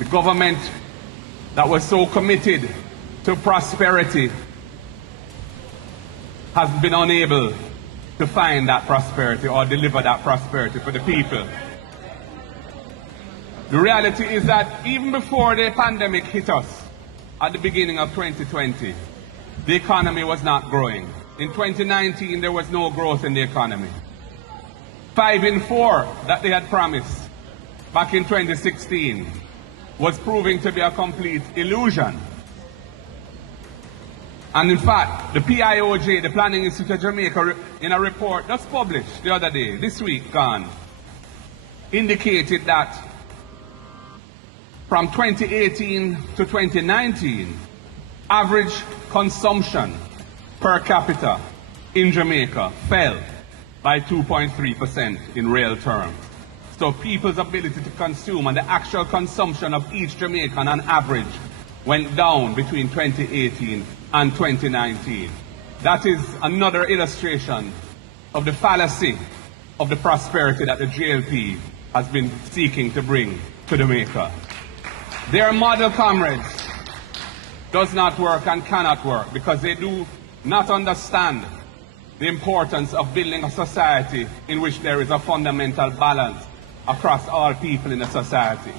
The government that was so committed to prosperity has been unable to find that prosperity or deliver that prosperity for the people. The reality is that even before the pandemic hit us at the beginning of 2020, the economy was not growing. In 2019, there was no growth in the economy. 5 in 4 that they had promised back in 2016 was proving to be a complete illusion. And in fact, the PIOJ, the Planning Institute of Jamaica, in a report just published the other day, this week gone, indicated that from 2018 to 2019, average consumption per capita in Jamaica fell by 2.3% in real terms. So people's ability to consume and the actual consumption of each Jamaican on average went down between 2018 and 2019. That is another illustration of the fallacy of the prosperity that the JLP has been seeking to bring to Jamaica. Their model, comrades, does not work and cannot work because they do not understand the importance of building a society in which there is a fundamental balance across all people in a society.